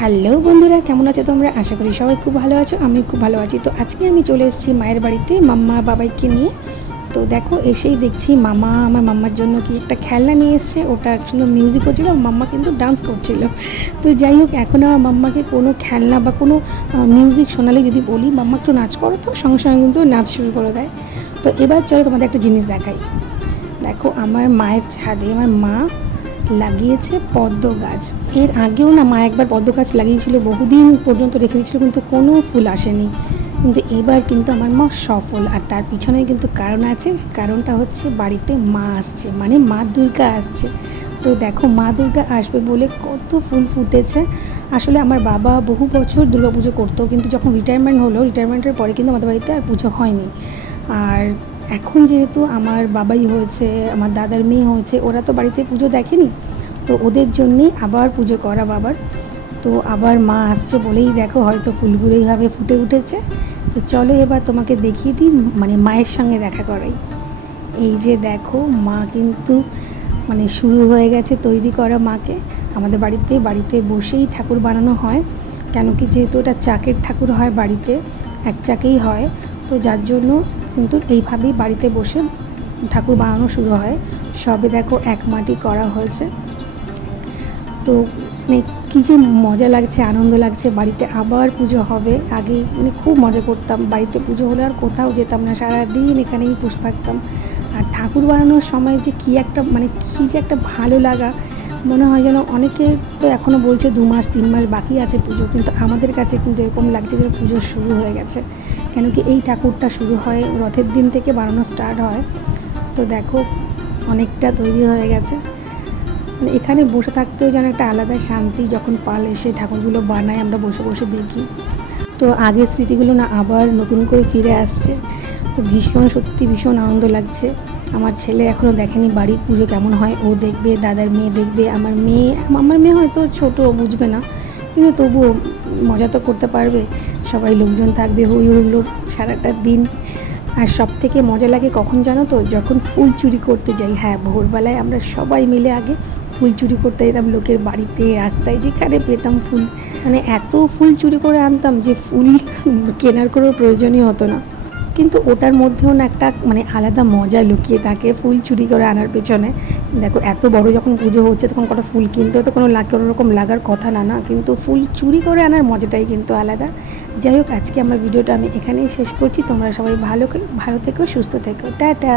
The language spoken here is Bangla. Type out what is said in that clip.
হ্যালো বন্ধুরা, কেমন আছো তোমরা? আশা করি সবাই খুব ভালো আছো আমি খুব ভালো আছি। তো আজকে আমি চলে এসেছি মায়ের বাড়িতে মাম্মা বাবাইকে নিয়ে। তো দেখো, এসেই দেখছি মামা, আমার মাম্মার জন্য কি একটা খেলনা নিয়ে এসছে। ওটা সুন্দর মিউজিক হচ্ছিল মাম্মা কিন্তু ডান্স করছিল। তো যাই হোক, এখন আমার মাম্মাকে কোনো খেলনা বা কোনো মিউজিক শোনালে যদি বলি, মাম্মা একটু নাচ করো তো, সঙ্গে সঙ্গে কিন্তু নাচ শুরু করে দেয়। তো এবার চলো তোমাদের একটা জিনিস দেখাই। দেখো, আমার মায়ের ছাদে, আমার মা লাগিয়েছে পদ্ম গাছ। এর আগেও না মা একবার পদ্ম গাছ লাগিয়েছিল, বহুদিন পর্যন্ত রেখে দিয়েছিল, কিন্তু কোনো ফুল আসেনি। কিন্তু এবার কিন্তু আমার মা সফল, আর তার পিছনে কিন্তু কারণ আছে। কারণটা হচ্ছে বাড়িতে মা আসছে মানে মা দুর্গা আসছে। তো দেখো মা দুর্গা আসবে বলে কত ফুল ফুটেছে। আসলে আমার বাবা বহু বছর দুর্গা পুজো করতো, কিন্তু যখন রিটায়ারমেন্ট হলো রিটায়ারমেন্টের পরে কিন্তু আমাদের বাড়িতে আর পুজো হয়নি। আর এখন যেহেতু আমার বাবাই হয়েছে, আমার দাদার মেয়ে হয়েছে, ওরা তো বাড়িতে পুজো দেখেনি, তো ওদের জন্যেই আবার পুজো করা বাবার। তো আবার মা আসছে বলেই দেখো হয়তো ফুলগুলো এইভাবে ফুটে উঠেছে। তো চলো এবার তোমাকে দেখিয়ে দিই মানে মায়ের সঙ্গে দেখা করাই। এই যে দেখো মা কিন্তু মানে শুরু হয়ে গেছে তৈরি করা মাকে। আমাদের বাড়িতে বাড়িতে বসেই ঠাকুর বানানো হয়। কেন কি যেহেতু এটা চাকের ঠাকুর হয় বাড়িতে, এক চাকেই হয়। তো যার জন্য কিন্তু এইভাবেই বাড়িতে বসে ঠাকুর বানানো শুরু হয়। সবে দেখো এক মাটি করা হয়েছে। তো মানে কী যে মজা লাগছে, আনন্দ লাগছে। বাড়িতে আবার পুজো হবে। আগে মানে খুব মজা করতাম। বাড়িতে পুজো হলে আর কোথাও যেতাম না। সারাদিন এখানেই বসে থাকতাম। আর ঠাকুর বানানোর সময় যে কী একটা মানে কী যে একটা ভালো লাগা, মনে হয় যেন অনেকে তো এখনও বলছে দু মাস, তিন মাস বাকি আছে পুজো, কিন্তু আমাদের কাছে কিন্তু এরকম লাগছে যেন পুজো শুরু হয়ে গেছে। কেন কি এই ঠাকুরটা শুরু হয় রথের দিন থেকে বানানো স্টার্ট হয়। তো দেখো, অনেকটা তৈরি হয়ে গেছে। মানে এখানে বসে থাকতেও যেন একটা আলাদা শান্তি যখন পাল এসে ঠাকুরগুলো বানায়, আমরা বসে বসে দেখি। তো আগের স্মৃতিগুলো না আবার নতুন করে ফিরে আসছে। তো ভীষণ, সত্যি ভীষণ আনন্দ লাগছে। আমার ছেলে এখনও দেখেনি বাড়ির পুজো কেমন হয়। ও দেখবে, দাদার মেয়ে দেখবে। আমার মেয়ে আমার মেয়ে হয়তো ছোটো বুঝবে না। কিন্তু তবুও মজা তো করতে পারবে। সবাই লোকজন থাকবে, হই হুল্লোড় সারাটা দিন। আর সব থেকে মজা লাগে কখন জানো তো? যখন ফুল চুরি করতে যাই। হ্যাঁ ভোরবেলায় আমরা সবাই মিলে আগে ফুল চুরি করতে যেতাম লোকের বাড়িতে, রাস্তায় যেখানে পেতাম ফুল। মানে এত ফুল চুরি করে আনতাম যে ফুল কেনার কোনো প্রয়োজনই হতো না। কিন্তু ওটার মধ্যেও না একটা মানে আলাদা মজা লুকিয়ে থাকে ফুল চুরি করে আনার পেছনে। দেখো, এত বড় যখন পুজো হচ্ছে, তখন কটা ফুল কিনতেও তো কোনো কোনো রকম লাগার কথা না না। কিন্তু ফুল চুরি করে আনার মজাটাই কিন্তু আলাদা। যাই হোক, আজকে আমার ভিডিওটা আমি এখানেই শেষ করছি। তোমরা সবাই ভালো ভালো থেকো, সুস্থ থেকো। টাটা!